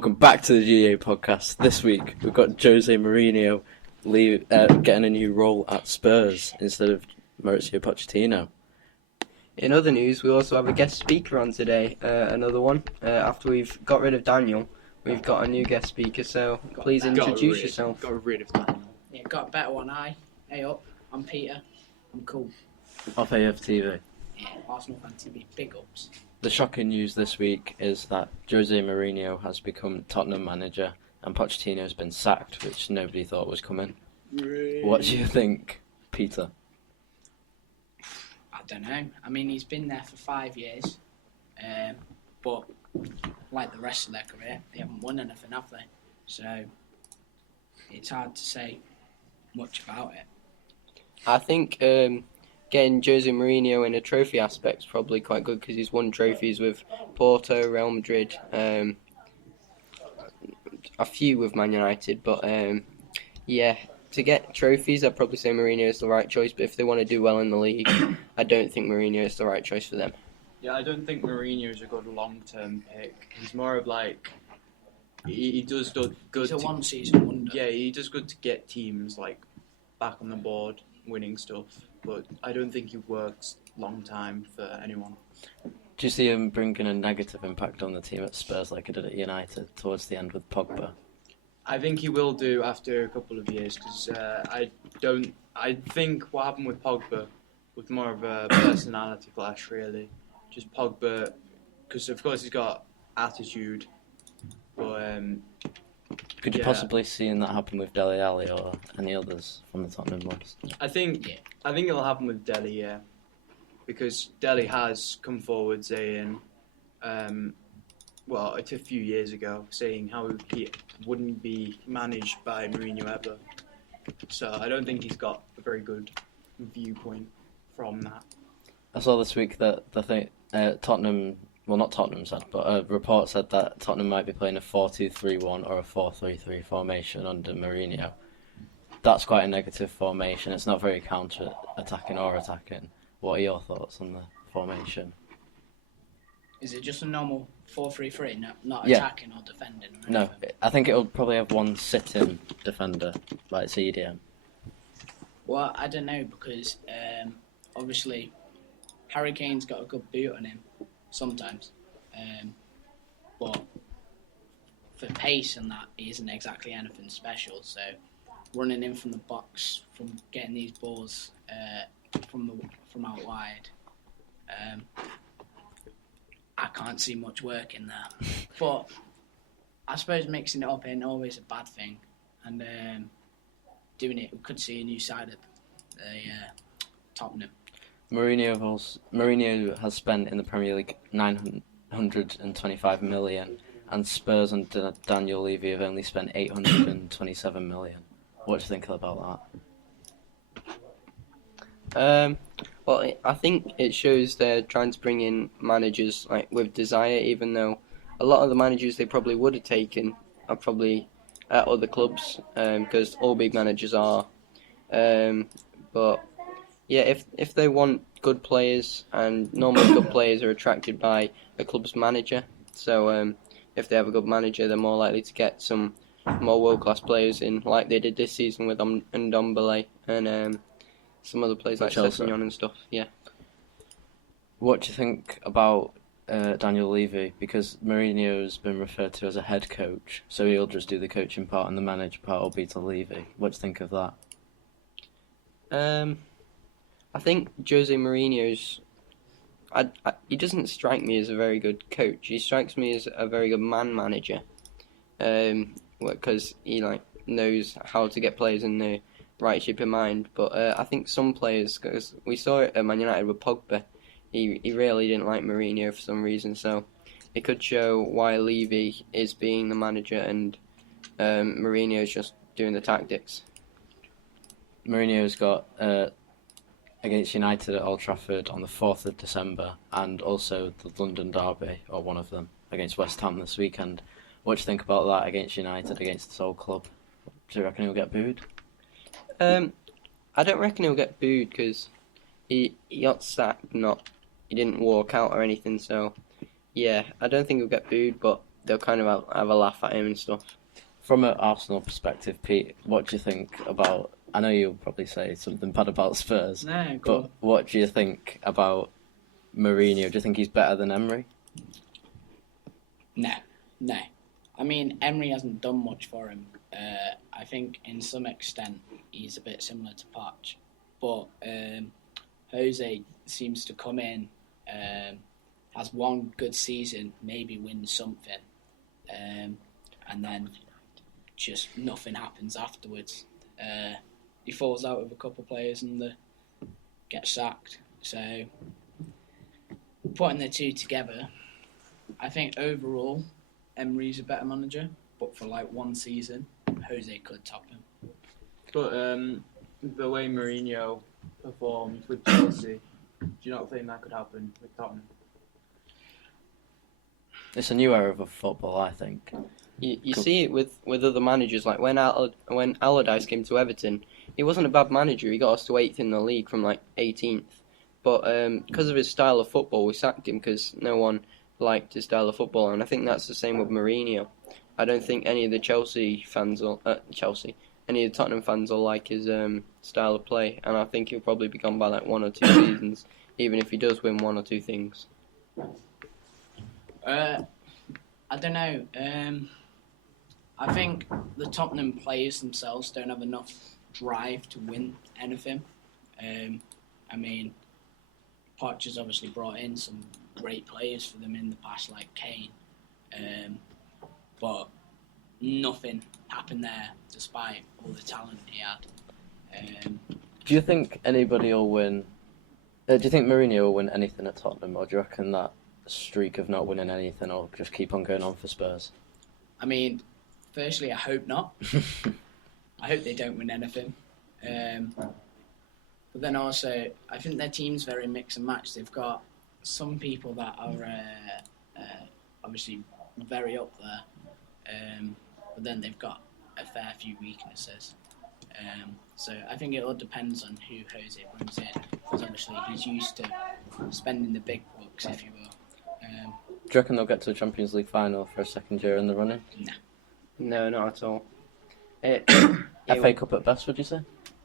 Welcome back to the GA podcast. This week we've got Jose Mourinho getting a new role at Spurs instead of Mauricio Pochettino. In other news, we also have a guest speaker on today, another one. After we've got rid of Daniel, we've got a new guest speaker, so please introduce yourself. Got rid of Daniel. Yeah, got a better one. Hey up, I'm Peter. I'm cool. Off AFTV. Yeah, Arsenal fan TV, big ups. The shocking news this week is that Jose Mourinho has become Tottenham manager and Pochettino has been sacked, which nobody thought was coming. Really? What do you think, Peter? I don't know. I mean, he's been there for 5 years, but like the rest of their career, they haven't won anything, have they? So it's hard to say much about it. I think getting Jose Mourinho in a trophy aspect is probably quite good because he's won trophies with Porto, Real Madrid, a few with Man United, but yeah, to get trophies I'd probably say Mourinho is the right choice, but if they want to do well in the league, I don't think Mourinho is the right choice for them. Yeah, I don't think Mourinho is a good long-term pick. He's more of like, he does good He's a to, one-season wonder. yeah, he does good to get teams like back on the board, winning stuff, but I don't think he works long time for anyone. Do you see him bringing a negative impact on the team at Spurs like he did at United towards the end with Pogba? I think he will do after a couple of years because I think what happened with Pogba was more of a personality clash, really. Just Pogba, because of course he's got attitude, but Could you yeah. possibly see that happen with Dele Alli or any others from the Tottenham boys? I think it'll happen with Dele, yeah, because Dele has come forward saying, well, it's a few years ago, saying how he wouldn't be managed by Mourinho ever. So I don't think he's got a very good viewpoint from that. I saw this week that Tottenham, well not Tottenham said, but a report said that Tottenham might be playing a 4-2-3-1 or a 4-3-3 formation under Mourinho. That's quite a negative formation. It's not very counter-attacking or attacking. What are your thoughts on the formation? Is it just a normal 4-3-3, not Yeah. attacking or defending? Or No, anything? I think it'll probably have one sitting defender, like CDM. Well, I don't know because obviously Harry Kane's got a good boot on him sometimes, but for pace and that, he isn't exactly anything special. So running in from the box, from getting these balls from out wide, I can't see much work in there. But I suppose mixing it up ain't always a bad thing, and doing it, we could see a new side of the Tottenham. Mourinho has spent in the Premier League 925 million, and Spurs under Daniel Levy have only spent 827 million. What do you think about Well, I think it shows they're trying to bring in managers like with desire, even though a lot of the managers they probably would have taken are probably at other clubs, because all big managers are. But yeah, if they want good players, and normally good players are attracted by a club's manager, so if they have a good manager, they're more likely to get some more world-class players in, like they did this season with Ndombele and some other players like Chelsea. Sessegnon and stuff. Yeah. What do you think about Daniel Levy? Because Mourinho's been referred to as a head coach, so he'll just do the coaching part and the manager part will be to Levy. What do you think of that? I think Jose Mourinho's. He doesn't strike me as a very good coach. He strikes me as a very good man manager, because he knows how to get players in the right shape of mind. But I think some players, because we saw it at Man United with Pogba, he really didn't like Mourinho for some reason. So it could show why Levy is being the manager and Mourinho is just doing the tactics. Mourinho's got against United at Old Trafford on the 4th of December and also the London Derby, or one of them, against West Ham this weekend. What do you think about that against United, against this old club? Do you reckon he'll get booed? I don't reckon he'll get booed because he got sacked, he didn't walk out or anything, so yeah, I don't think he'll get booed, but they'll kind of have a laugh at him and stuff. From an Arsenal perspective, Pete, what do you think about? I know you'll probably say something bad about Spurs, No, go but on. what do you think about Mourinho? Do you think he's better than Emery? No. I mean, Emery hasn't done much for him. I think in some extent he's a bit similar to Poch, but Jose seems to come in, has one good season, maybe wins something, and then just nothing happens afterwards. He falls out with a couple of players and gets sacked. So putting the two together, I think overall Emery's a better manager, but for like one season, Jose could top him. But the way Mourinho performed with Chelsea, do you not think that could happen with Tottenham? It's a new era of football, I think. You see it with other managers, like when Allardyce came to Everton, he wasn't a bad manager. He got us to 8th in the league from like 18th. But because of his style of football, we sacked him because no one liked his style of football. And I think that's the same with Mourinho. I don't think any of the any of the Tottenham fans will like his style of play. And I think he'll probably be gone by like 1 or 2 seasons, even if he does win 1 or 2 things. I don't know. I think the Tottenham players themselves don't have enough drive to win anything. I mean, Poch has obviously brought in some great players for them in the past, like Kane, but nothing happened there despite all the talent he had. Do you think anybody will win? Do you think Mourinho will win anything at Tottenham, or do you reckon that streak of not winning anything will just keep on going on for Spurs? I mean, firstly, I hope not. I hope they don't win anything. But then also, I think their team's very mix and match. They've got some people that are obviously very up there, but then they've got a fair few weaknesses. So I think it all depends on who Jose brings in, because obviously he's used to spending the big bucks, if you will. Do you reckon they'll get to a Champions League final for a second year in the running? No, not at all. FA Cup at best, would you say?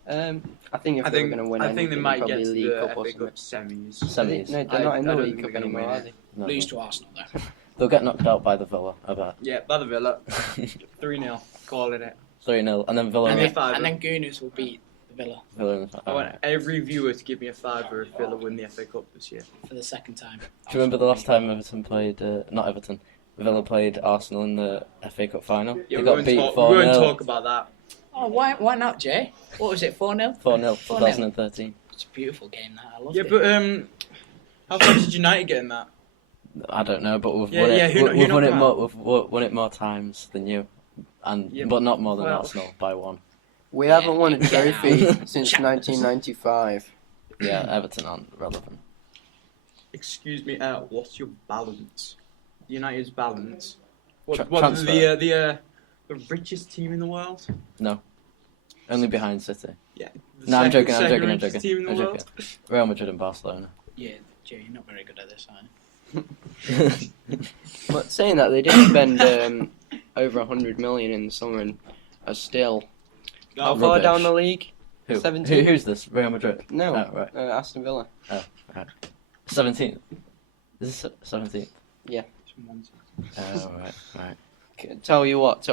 I think if they're going to win anything, I think they might probably get to League the Cup or FA Cup something. semis. No, they're not in the I don't League think Cup they're gonna anymore, win are it. they? No. Lose to Arsenal, though. They'll get knocked out by the Villa, I bet. Yeah, by the Villa. 3-0, calling it. 3-0, and then Villa. And then Gooners will beat the Villa Villa in the I want every viewer to give me a fiver if Villa win the FA Cup this year. for the second time. Do you remember the last time Everton played? Not Everton. Villa played Arsenal in the FA Cup final. Yeah, They we got won't beat talk, 4-0. we won't talk about that. Oh, why not, Jay? What was it, 4-0? 4-0, 4-0. 2013. It's a beautiful game, that. I loved Yeah, it. but how far did United get in that? I don't know, but we've Yeah, won it. yeah, who We've won knocked it them more. We've won it more times than you, but not more than well- Arsenal by 1. We haven't won a Yeah. trophy since Yeah. 1995. Yeah, Everton aren't relevant. Excuse me, what's your balance? United's balance. Transfer. The richest team in the world? Only behind City. Yeah. No, I'm joking. I'm second joking. I'm richest joking. team in the I'm world? joking. Real Madrid and Barcelona. Yeah, Jay, you're not very good at this, are you? But saying that, they did spend over 100 million in the summer and are still how No, far Rubbish. down the league? Who? 17. Who's this? Real Madrid. No, Oh, right. Aston Villa. 17th. Is this 17th? it's Oh, right. Tell you what,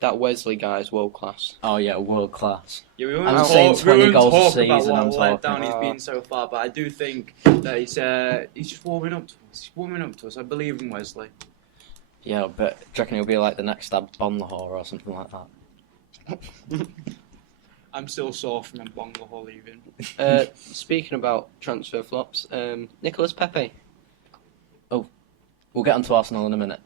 that Wesley guy is world class. Oh yeah, world class. Yeah, we I'm won't saying talk, 20 we won't goals a talk season, about what I'm a letdown talking. he's been so far, but I do think that he's just warming up to us. He's warming up to us. I believe in Wesley. Yeah, but do you reckon he'll be like the next Bonlahor or something like that? I'm still sore from him Bongo leaving. Speaking about transfer flops, Nicolas Pepe. We'll get onto Arsenal in a minute.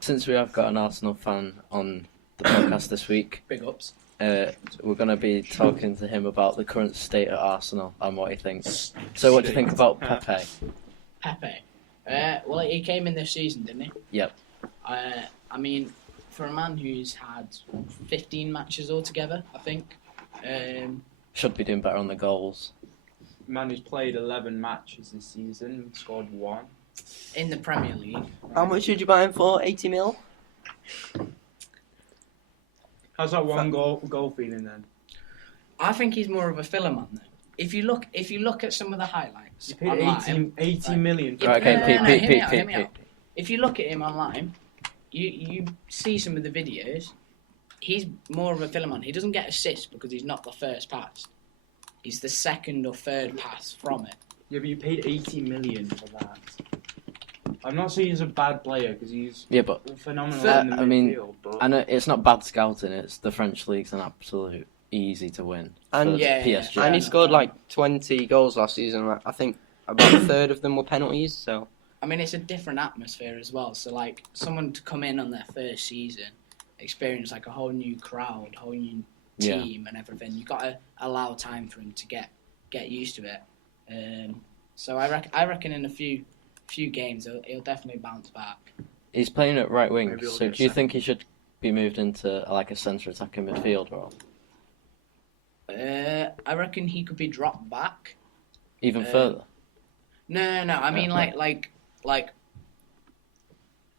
Since we have got an Arsenal fan on the podcast this week, Big ups. we're going to be talking to him about the current state at Arsenal and what he thinks. So what do you think about Pepe? Pepe. Well, he came in this season, didn't he? Yep. I mean, for a man who's had 15 matches altogether, I think. Should be doing better on the goals. Man who's played 11 matches this season, scored 1. in the Premier League. How right? much would you buy him for? 80 mil? How's that one goal feeling then? I think he's more of a filler man. Though. If you look at some of the highlights You paid online, 80 million for Right, okay, hear me Pete. out. If you look at him online, you see some of the videos. He's more of a filler man. He doesn't get assists because he's not the first pass. He's the second or third pass from it. Yeah, but you paid 80 million for that. I'm not saying he's a bad player because he's but phenomenal fair- in the I mean, midfield. But and it's not bad scouting. It's the French league's an absolute easy to win. And- for Yeah, PSG. yeah. And he scored like 20 goals last season. Like, I think about a third of them were penalties. So I mean, it's a different atmosphere as well. So, like, someone to come in on their first season, experience like a whole new crowd, whole new team, and everything. You got to allow time for him to get used to it. So I reckon in a few games he'll definitely bounce back. He's playing at right wing. Maybe he'll So get do you second. think he should be moved into like a centre attacking midfield role, I reckon he could be dropped back. even further? No. I mean, Okay. like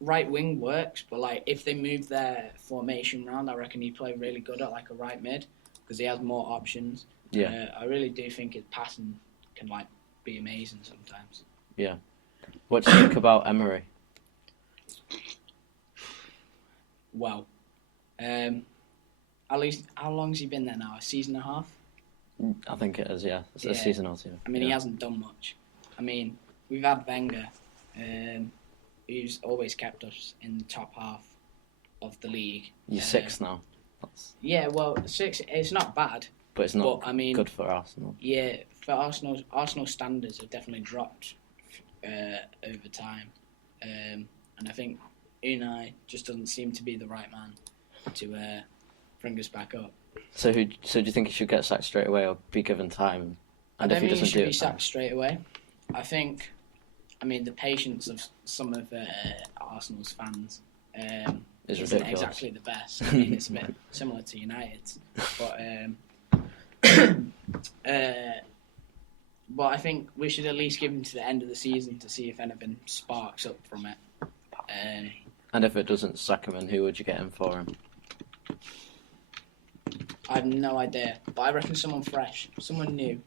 right wing works, but like if they move their formation round, I reckon he'd play really good at like a right mid because he has more options. Yeah. I really do think his passing can like be amazing sometimes. What do you think about Emery? Well, at least how long's he been there now? A season and a half. I think it is. Yeah, it's Yeah. a season or two. I mean, yeah. he hasn't done much. I mean, we've had Wenger, who's always kept us in the top half of the league. You're sixth now. That's, Yeah, well, 6. It's not bad, but it's not but I mean, good for Arsenal. yeah, for Arsenal standards have definitely dropped over time, and I think Unai just doesn't seem to be the right man to bring us back up. So do you think he should get sacked straight away or be given time? I And don't if he think he doesn't should do be it, sacked straight away. I mean, the patience of some of Arsenal's fans It's isn't ridiculous. exactly the best. I mean, it's a bit similar to United's, but I think we should at least give him to the end of the season to see if anything sparks up from it. And if it doesn't, sack him, and who would you get him for him? I have no idea, but I reckon someone fresh, someone new,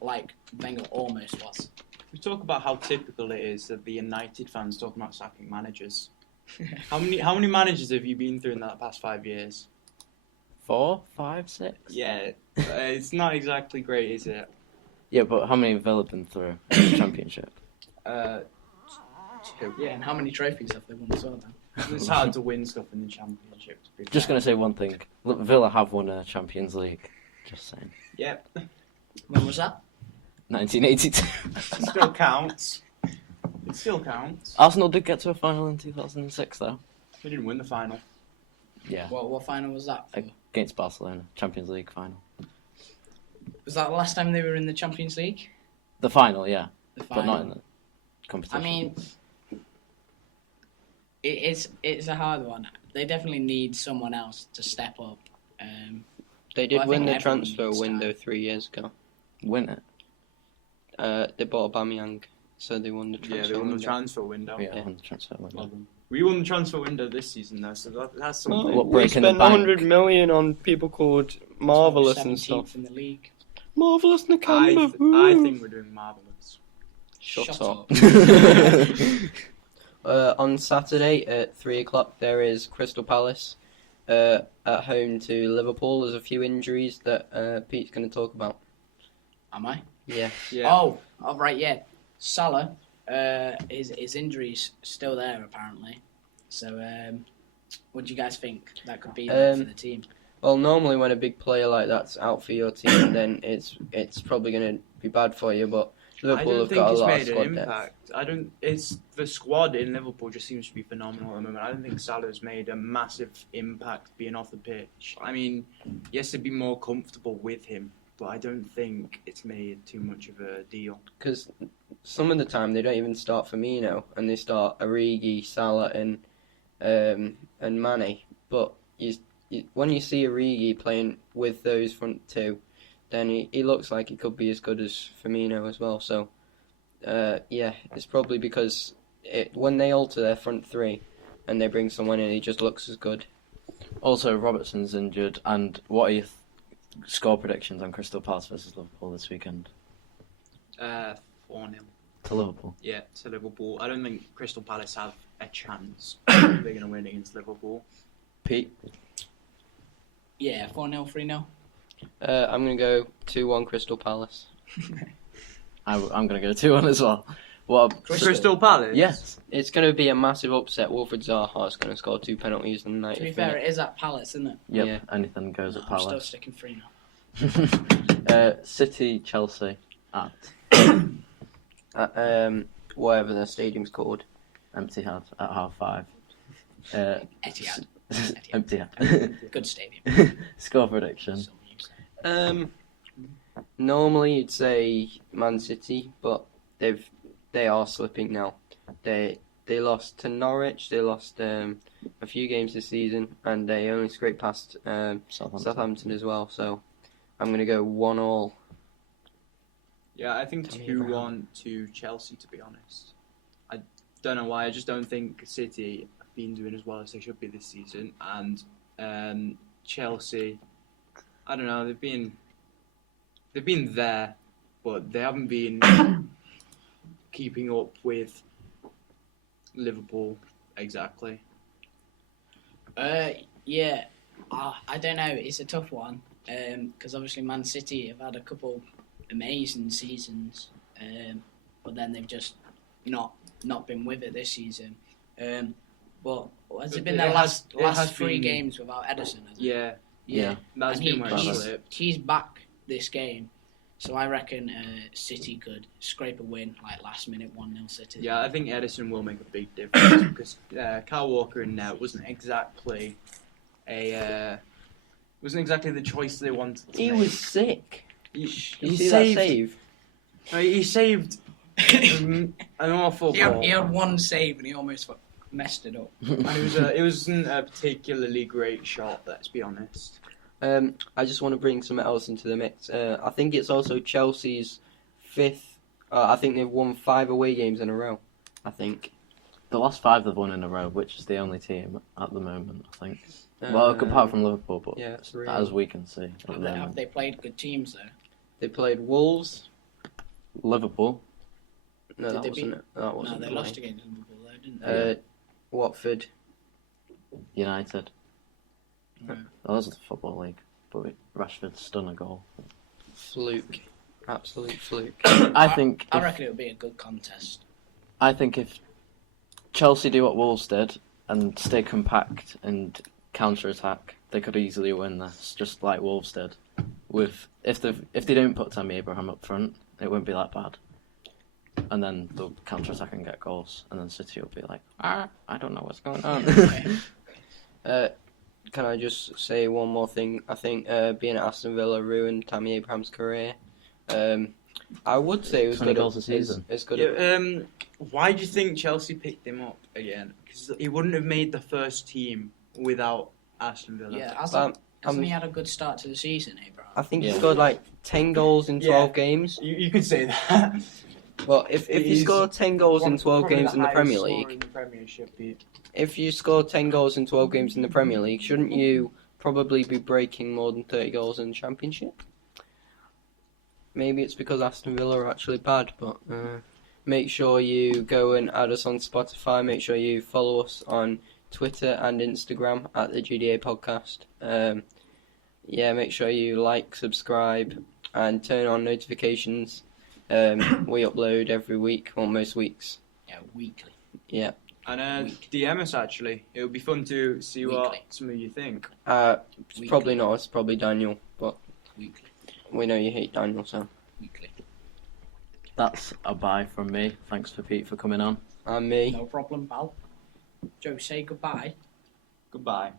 like Wenger almost was. we talk about how typical it is that the United fans talk about sacking managers. How many managers have you been through in the past 5 years? 4, 5, 6? Yeah, it's not exactly great, is it? Yeah, but how many have Villa been through in the Championship? 2. Yeah, and how many trophies have they won as well then? It's hard to win stuff in the Championship. To be Just fair. going to say one thing. Look, Villa have won a Champions League. Just saying. Yep, When was that? 1982. it still counts. It still counts. Arsenal did get to a final in 2006, though. We didn't win the final. Yeah, What final was that for? against Barcelona, Champions League final. Was that the last time they were in the Champions League? The final, yeah, The but final. not in the competition. I mean, it's a hard one. They definitely need someone else to step up. they did Well, I win think the everyone transfer needs window time. 3 years ago. win it. They bought Aubameyang, so they won the transfer Yeah, they won the window. transfer window. Yeah, won the transfer window. Well done. We won the transfer window this season, though, so that's something. What, we breaking the spent bank? 100 million on people called Marvelous and 17th stuff. in the league. Marvelous I Nakamba. think we're doing marvellous. Shut up. On Saturday at 3 o'clock, there is Crystal Palace at home to Liverpool. There's a few injuries that Pete's going to talk about. Am I? Yeah. Yeah. Oh, right, yeah. Salah, his injury's still there apparently. So, what do you guys think that could be for the team? Well, normally when a big player like that's out for your team, then it's probably going to be bad for you. But I Liverpool don't have think got a it's lot of made an squad depth. impact. It's the squad in Liverpool just seems to be phenomenal at the moment. I don't think Salah's made a massive impact being off the pitch. I mean, yes, they'd be more comfortable with him, but I don't think it's made too much of a deal. Because some of the time they don't even start Firmino, and they start Origi, Salah, and Mane. But when you see Origi playing with those front two, then he looks like he could be as good as Firmino as well. So Yeah, it's probably because when they alter their front three and they bring someone in, he just looks as good. Also, Robertson's injured, and what are your score predictions on Crystal Palace versus Liverpool this weekend? 4-0. To Liverpool. Yeah, to Liverpool. I don't think Crystal Palace have a chance. They're going to win against Liverpool. Pete? Yeah, 4-0, 3-0. I'm going to go 2-1 Crystal Palace. I'm going to go 2-1 as well. What? Crystal Palace? Yes. It's going to be a massive upset. Wilfred Zaha is going to score 2 penalties in the 90th To be fair, it is at Palace, isn't it? Yep. Yeah. Anything goes at I'm still Palace. sticking 3-0. City, Chelsea at Whatever the stadium's called. Etihad at 5:30. Etihad. Etihad. Good stadium. Score prediction. So you say. Normally you'd say Man City, but they are slipping now. They lost to Norwich. They lost a few games this season, and they only scraped past Southampton as well. So I'm going to go 1-1. Yeah, I think Tammy 2-1 to Chelsea, to be honest. I don't know why. I just don't think City have been doing as well as they should be this season. And Chelsea, I don't know. They've been there, but they haven't been keeping up with Liverpool exactly. Yeah, I don't know. It's a tough one because obviously Man City have had a couple amazing seasons, but then they've just not been with it this season. But has it been their last 3 games without Ederson? Yeah, Yeah. that's And been where it he's, slipped. he's back this game, so I reckon City could scrape a win, like last minute 1-0 City. Yeah, I think Edison will make a big difference because Kyle Walker in net wasn't exactly the choice they wanted to He make. was sick. He You see saved, that save? He saved an awful ball. He had one save and he almost messed it up. It wasn't a particularly great shot, let's be honest. I just want to bring something else into the mix. I think it's also Chelsea's 5th. I think they've won 5 away games in a row. I think. The last 5 they've won in a row, which is the only team at the moment, I think. Well, apart from Liverpool, but yeah, it's really. as we can see at the Have moment. they played good teams though? They played Wolves. Liverpool, No, Did that they wasn't. That No, wasn't. they the lost way. against Liverpool though, didn't they? Watford. United. Right. Well, those are the Football League, but Rashford's done a goal. Fluke. Absolute fluke. I think reckon it'll be a good contest. if Chelsea do what Wolves did and stay compact and counter-attack, they could easily win this, just like Wolves did. If they don't put Tammy Abraham up front, it won't be that bad. And then they'll counter-attack and get goals, and then City will be like, I don't know what's going on. Can I just say one more thing? I think being at Aston Villa ruined Tammy Abraham's career. I would say it was 20 good. goals a season. It's good. Yeah, why do you think Chelsea picked him up again? Because he wouldn't have made the first team without Aston Villa. Yeah, hasn't he had a good start to the season, Abraham? I think he Yeah. scored like 10 goals in 12 Yeah. games. You could say that. Well, if you He's score 10 goals in 12 Probably games the in the highest Premier scorer League, in the Premiership, Pete. if you score 10 goals in 12 games in the Premier League, shouldn't you probably be breaking more than 30 goals in the Championship? Maybe it's because Aston Villa are actually bad, but make sure you go and add us on Spotify. Make sure you follow us on Twitter and Instagram at the GDA Podcast. Make sure you like, subscribe, and turn on notifications. We upload every week, or most weeks. Yeah, weekly. Yeah. And Week. DM us actually. It would be fun to see what Weekly. some of you think. It's Weekly. probably not us, probably Daniel, but Weekly. we know you hate Daniel, so. Weekly. That's a bye from me. Thanks for Pete for coming on. And me. No problem, pal. Joe, say goodbye. Goodbye.